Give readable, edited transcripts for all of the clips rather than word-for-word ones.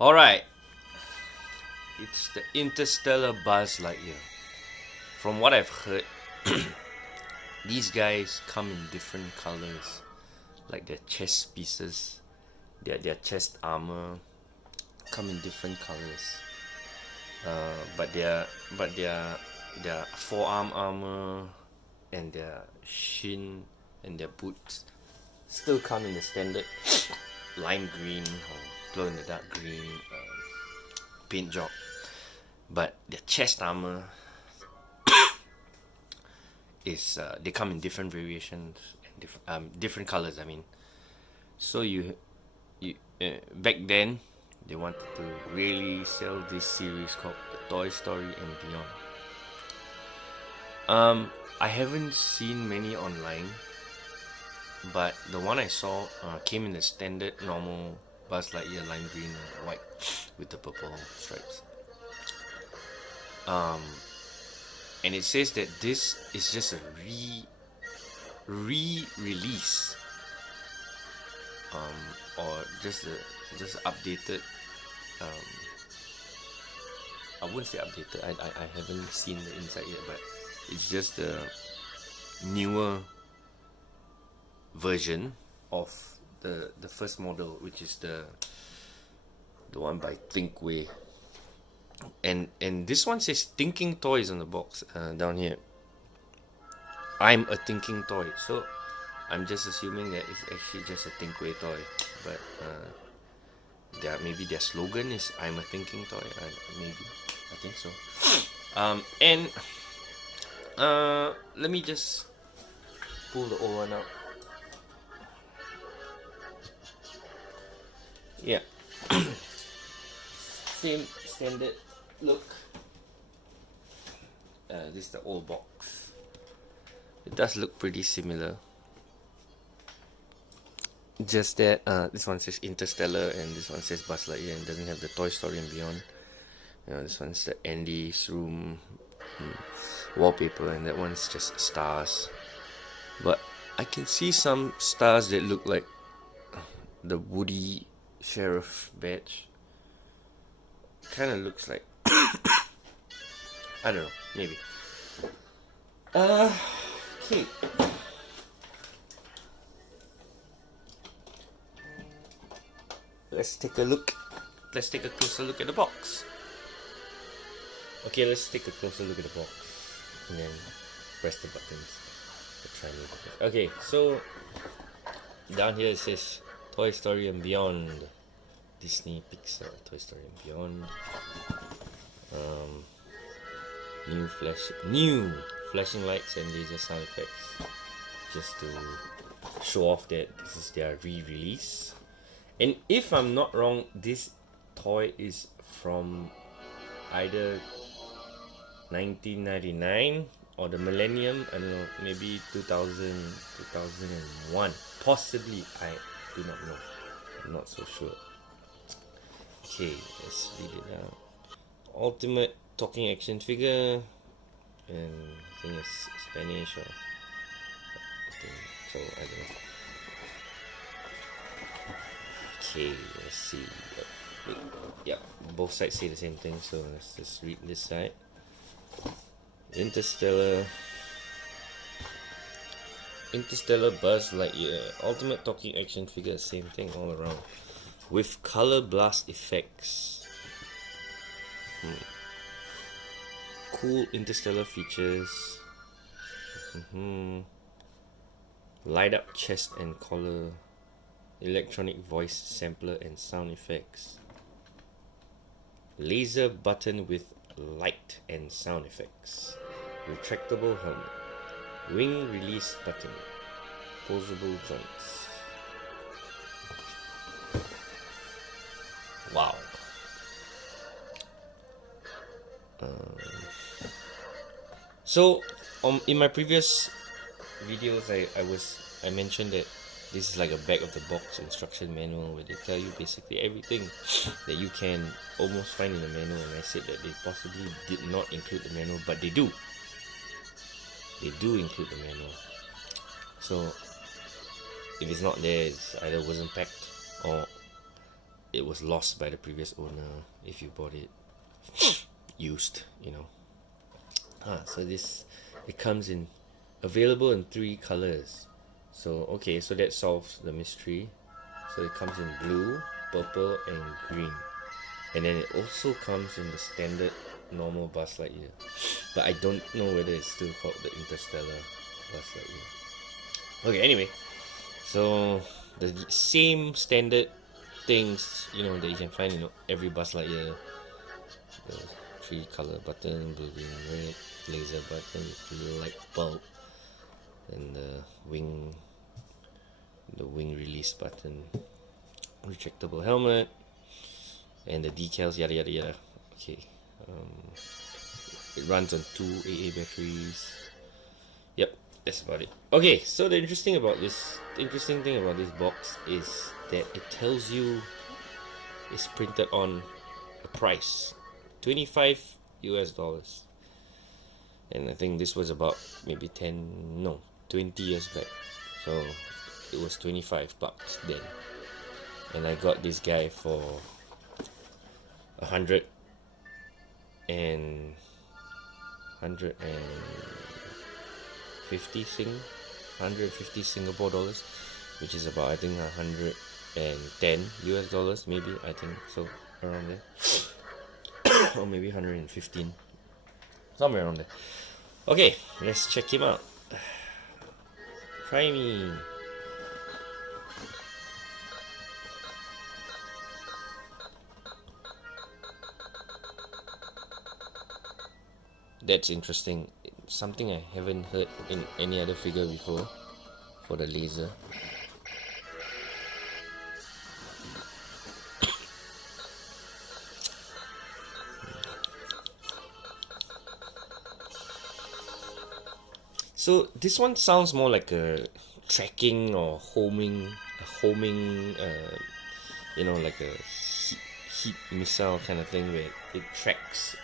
Alright, it's the Interstellar Buzz Lightyear. From what I've heard, these guys come in different colors, like their chest pieces, their chest armor come in different colors. But their forearm armor and their shin and their boots still come in the standard lime green or glow in the dark green paint job. But their chest armor is they come in different variations and different colors. I mean, so you back then they wanted to really sell this series called the Toy Story and Beyond. I haven't seen many online, but the one I saw came in the standard normal Buzz Lightyear lime green and white with the purple stripes. And it says that this is just a re-release, or just updated. I wouldn't say updated. I haven't seen the inside yet, but it's just a newer version of the first model, which is the one by Thinkway. And this one says thinking toys on the box down here. I'm a thinking toy, so I'm just assuming that it's actually just a Thinkway toy. But maybe their slogan is "I'm a thinking toy." Maybe I think so. And let me just pull the old one out. Yeah, same standard look. This is the old box. It does look pretty similar. Just that this one says Interstellar and this one says Buzz Lightyear and doesn't have the Toy Story and Beyond. This one's the Andy's room wallpaper, and that one's just stars. But I can see some stars that look like the Woody Sheriff badge. Kind of looks like I don't know, maybe. Okay. Let's take a closer look at the box. Okay, let's take a closer look at the box and then press the buttons. Okay, so down here it says Toy Story and Beyond, Disney Pixar Toy Story and Beyond. New flashing lights and laser sound effects, just to show off that this is their re-release. And if I'm not wrong, this toy is from either 1999 or the millennium. I don't know, maybe 2000, 2001, possibly. I do not know. I'm not so sure. Okay, let's read it out. Ultimate talking action figure, and I think it's Spanish, or I think so. I don't know. Okay, let's see. Yeah, both sides say the same thing, so let's just read this side. Interstellar Buzz Lightyear, ultimate talking action figure, same thing all around, with color blast effects. Cool interstellar features. Light up chest and collar, electronic voice sampler and sound effects, laser button with light and sound effects, retractable helmet, wing release button, posable joints. Wow. So in my previous videos, I mentioned that this is like a back of the box instruction manual where they tell you basically everything that you can almost find in the manual, and I said that they possibly did not include the manual, but they do. They do include the manual. So if it's not there, it's either wasn't packed or it was lost by the previous owner if you bought it used, you know. So this, it comes in available in 3 colors. So okay, so that solves the mystery. So it comes in blue, purple, and green, and then it also comes in the standard normal Buzz Lightyear, but I don't know whether it's still called the Interstellar Buzz Lightyear. Okay, anyway, so the same standard things, you know, that you can find in every Buzz Lightyear. The 3 color button, blue, green, red, laser button, light bulb, and the wing release button, retractable helmet, and the decals, yada yada yada. Okay, it runs on 2 AA batteries. Yep, that's about it. Okay, so the interesting thing about this box is that it tells you it's printed on a price, $25 US, and I think this was about maybe 20 years back, so it was $25 then, and I got this guy for 150 Singapore dollars, which is about, I think, 110 US, maybe, I think so, around there. Or maybe 115, somewhere around there. Okay, let's check him out. Try me. That's interesting. Something I haven't heard in any other figure before, for the laser. So this one sounds more like a tracking or homing, you know, like a heat missile kind of thing, where it tracks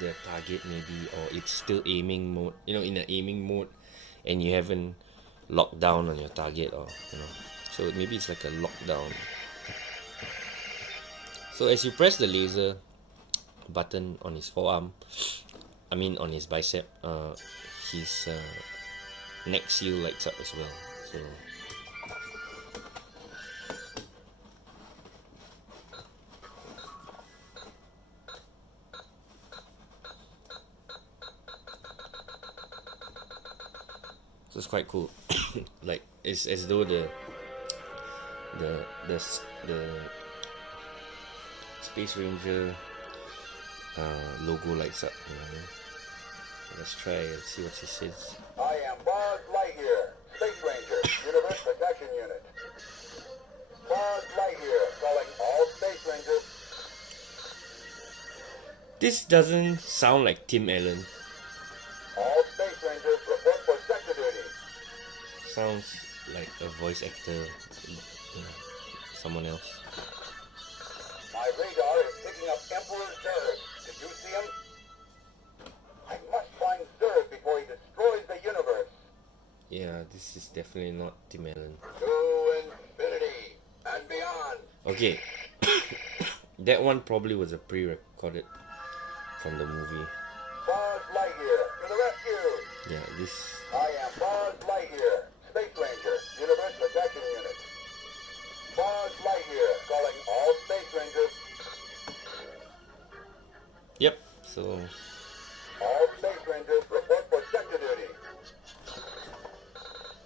the target maybe, or it's still aiming mode, you know, in the aiming mode, and you haven't locked down on your target, or you know, so maybe it's like a lockdown. So as you press the laser button on his forearm, I mean on his bicep, his neck seal lights up as well. So it's quite cool. Like it's as though the Space Ranger logo lights up, you know. Let's try and see what he says. I am Buzz Lightyear, Space Ranger, Universe Protection Unit. Buzz Lightyear, calling all Space Rangers. This doesn't sound like Tim Allen. All Space Rangers report for sector duty. Sounds like a voice actor, you know, someone else. My radar is picking up Emperor Zurg. Did you see him? I must find Zurg before he destroys the universe. Yeah, this is definitely not Tim Allen. To infinity and beyond. Okay. That one probably was a pre-recorded from the movie. Buzz Lightyear, to the rescue. Yeah, this. I am Buzz Lightyear, Space Ranger, Universe Protection Unit. Buzz Lightyear, calling all Space Rangers. Yep, so. All Space Rangers report for sector duty.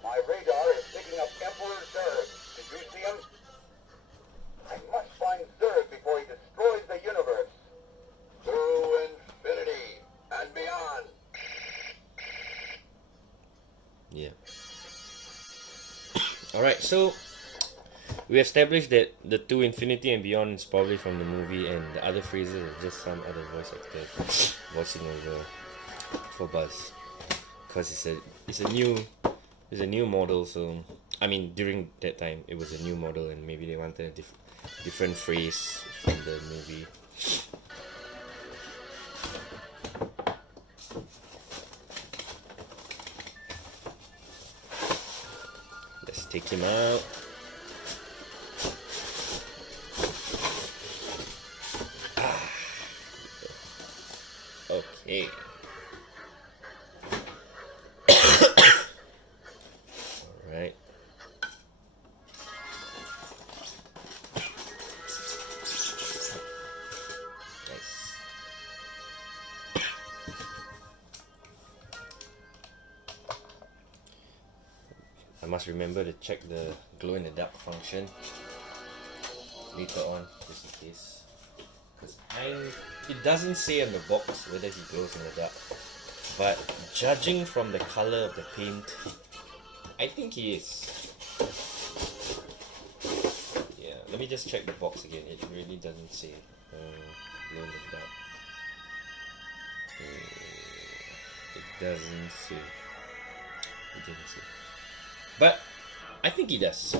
My radar is picking up Emperor Zurg. Did you see him? I must find Zurg before he destroys the universe. To infinity and beyond. Yeah. Alright, so we established that the To Infinity and Beyond is probably from the movie, and the other phrases are just some other voice actor voicing over for Buzz, because it's a new model. So I mean, during that time it was a new model, and maybe they wanted a different phrase from the movie. Let's take him out. Okay. Alright. Nice. I must remember to check the glow in the dark function later on, just in case. Because it doesn't say on the box whether he glows in the dark. But judging from the color of the paint, I think he is. Yeah, let me just check the box again. It really doesn't say glow in the dark. It doesn't say. It doesn't say. But I think he does.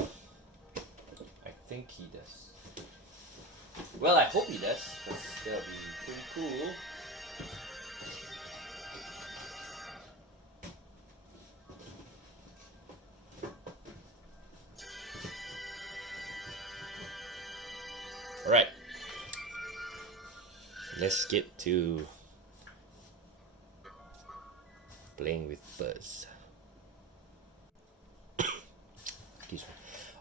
I think he does. Well, I hope he does, because that'll be pretty cool. Alright. Let's get to playing with Buzz.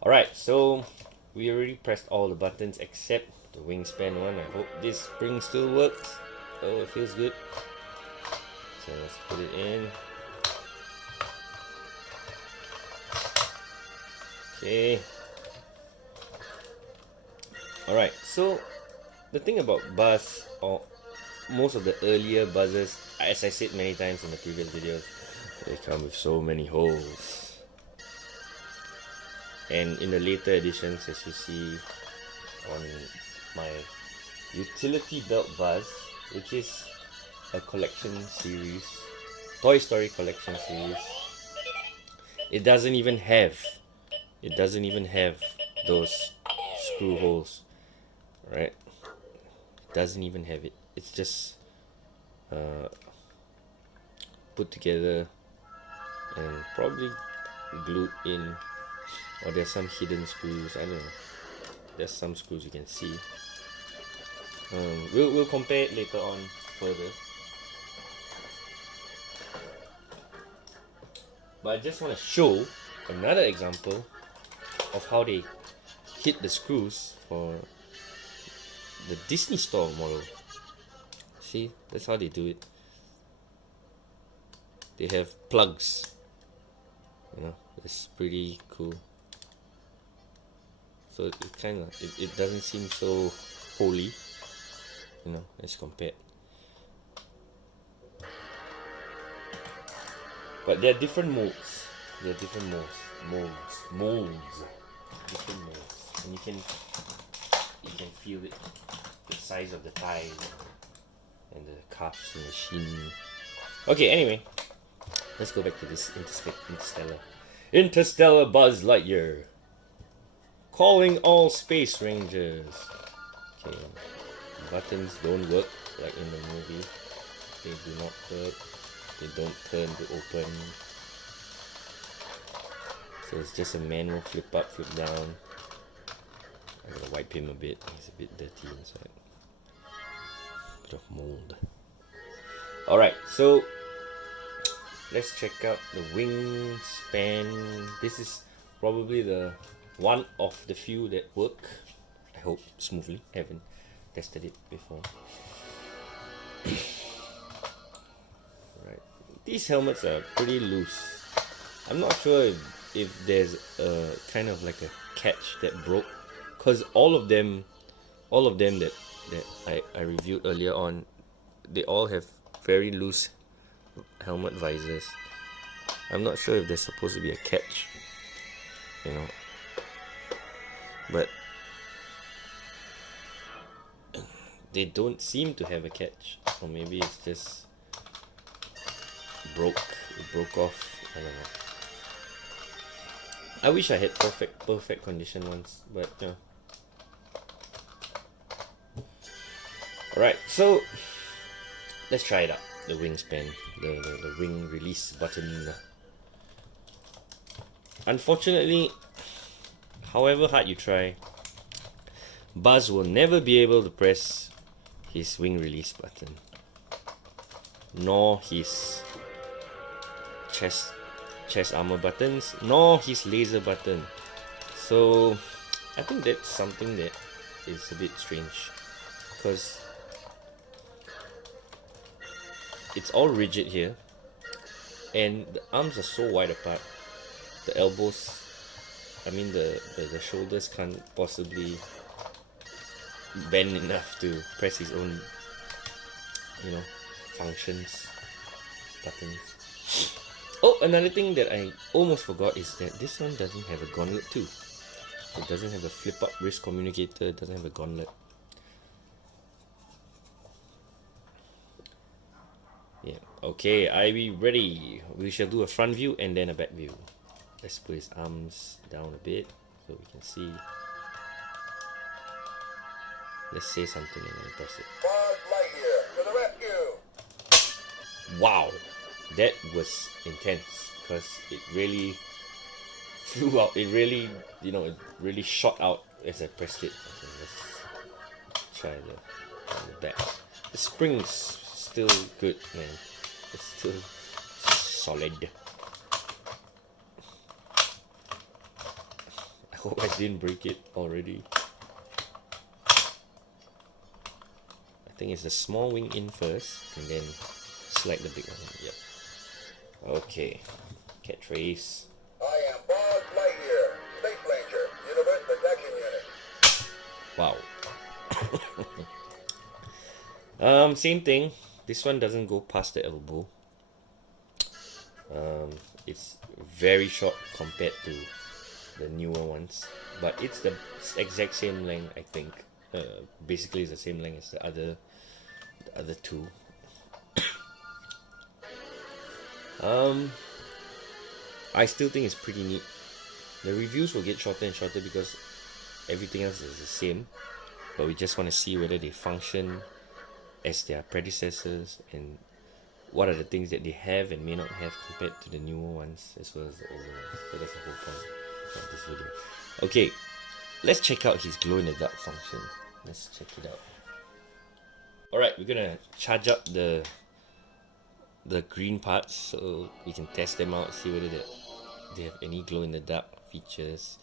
Alright, so we already pressed all the buttons except the wingspan one. I hope this spring still works. Oh, it feels good. So let's put it in. Okay. Alright, so the thing about Buzz, or most of the earlier Buzzes, as I said many times in the previous videos, they come with so many holes. And in the later editions, as you see on my utility belt Buzz, which is a collection series, Toy Story collection series, it doesn't even have those screw holes, right? It doesn't even have it. It's just put together and probably glued in, or there's some hidden screws. I don't know. There's some screws you can see. We'll compare it later on further. But I just want to show another example of how they hit the screws for the Disney Store model. See, that's how they do it. They have plugs. You know, it's pretty cool. So it kind of it doesn't seem so holy, you know, as compared. But there are different molds. There are different molds, different molds, and you can feel it, the size of the thigh and the cuffs and the shin. Okay, anyway, let's go back to this Interstellar Buzz Lightyear. Calling all space rangers. Okay, buttons don't work like in the movie. They do not work. They don't turn to open. So it's just a manual flip up, flip down. I gotta wipe him a bit. He's a bit dirty inside. Bit of mold. Alright, so let's check out the wingspan. This is probably the one of the few that work, I hope, smoothly. I haven't tested it before. Right, these helmets are pretty loose. I'm not sure if there's a kind of like a catch that broke, because all of them that I reviewed earlier on, they all have very loose helmet visors. I'm not sure if there's supposed to be a catch, you know. But they don't seem to have a catch, or maybe it's just broke. It broke off. I don't know. I wish I had perfect condition ones, but you know. Alright, so let's try it out. The wingspan, the wing release button. Unfortunately, however hard you try, Buzz will never be able to press his wing release button. nor his chest armor buttons, nor his laser button. So I think that's something that is a bit strange, because it's all rigid here and the arms are so wide apart. The elbows, I mean the shoulders can't possibly bend enough to press his own, functions, buttons. Oh, another thing that I almost forgot is that this one doesn't have a gauntlet too. It doesn't have a flip up wrist communicator, it doesn't have a gauntlet. Yeah, okay, are we ready? We shall do a front view and then a back view. Let's put his arms down a bit so we can see. Let's say something and then press it. Buzz Lightyear to the rescue! Wow, that was intense because it really flew out. It really, it really shot out as I pressed it. Okay, let's try the back. The spring's still good, man. It's still solid. I hope I didn't break it already. I think it's the small wing in first and then slide the big one. Yep. Okay. Catchphrase. I am Buzz Lightyear, Space Ranger, Universe Protection Unit. Same thing. This one doesn't go past the elbow. It's very short compared to the newer ones, but it's the exact same length, I think. Basically it's the same length as the other two. I still think it's pretty neat. The reviews will get shorter and shorter because everything else is the same, but we just want to see whether they function as their predecessors and what are the things that they have and may not have compared to the newer ones as well as the older ones. So that's the whole point of this video. Okay, let's check out his glow in the dark function. Let's check it out. Alright, we're gonna charge up the green parts so we can test them out, see whether they have any glow in the dark features.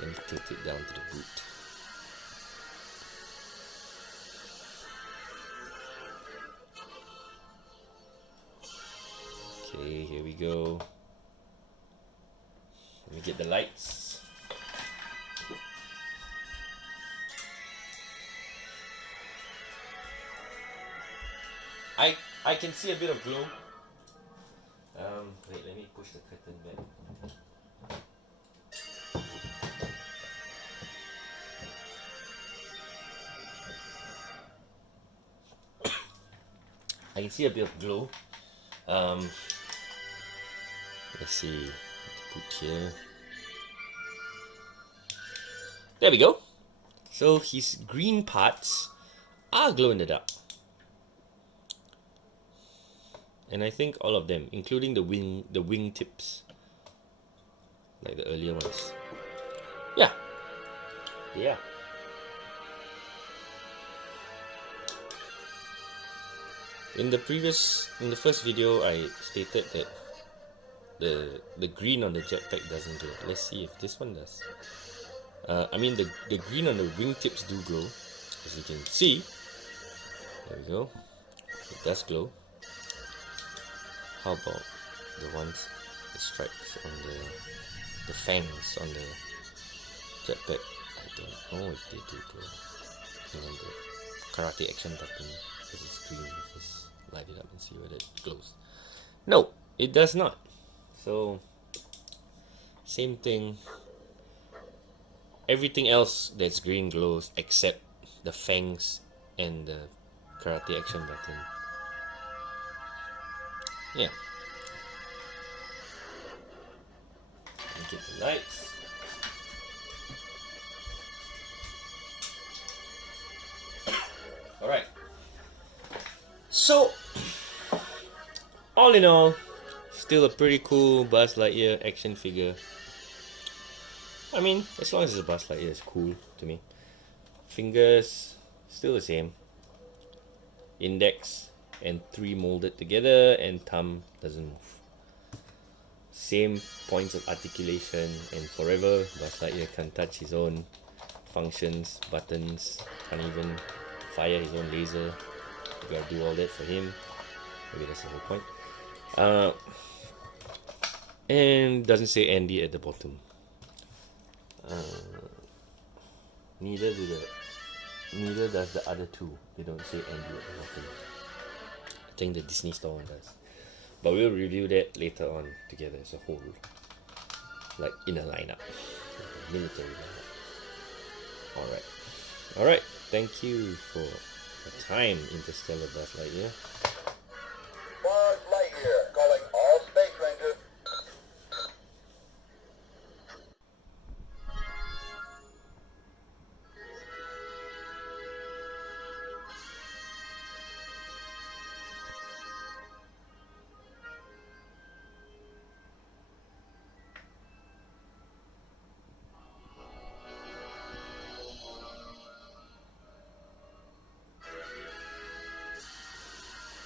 Let me tilt it down to the boot. Okay, here we go. Let me get the lights. I can see a bit of glow. Wait, let me push the curtain back. I can see a bit of glow. Let's see. Put here. There we go. So his green parts are glow in the dark. And I think all of them, including the wing tips, like the earlier ones. Yeah. In the first video, I stated that the green on the jetpack doesn't glow. Let's see if this one does. I mean the green on the wingtips do glow, as you can see. There we go. It does glow. How about the ones, the stripes on the fangs on the jetpack? I don't know if they do glow. And then the karate action button, this is green. Let's just light it up and see whether it glows. No, it does not. So same thing. Everything else that's green glows except the fangs and the karate action button. Yeah. Let me get the lights. Alright. So, all in all, still a pretty cool Buzz Lightyear action figure. I mean, as long as it's a Buzz Lightyear, it's cool to me. Fingers, still the same. Index and 3 molded together, and thumb doesn't move. Same points of articulation, and forever Buzz Lightyear can't touch his own functions, buttons, can't even fire his own laser. You gotta do all that for him. Maybe that's the whole point. And doesn't say Andy at the bottom. Neither does the other two. They don't say Andy at the bottom. I think the Disney Store one does. But we'll review that later on together as a whole. Like in a lineup. Like a military lineup. Alright. Thank you for your time, Interstellar Buzz Lightyear.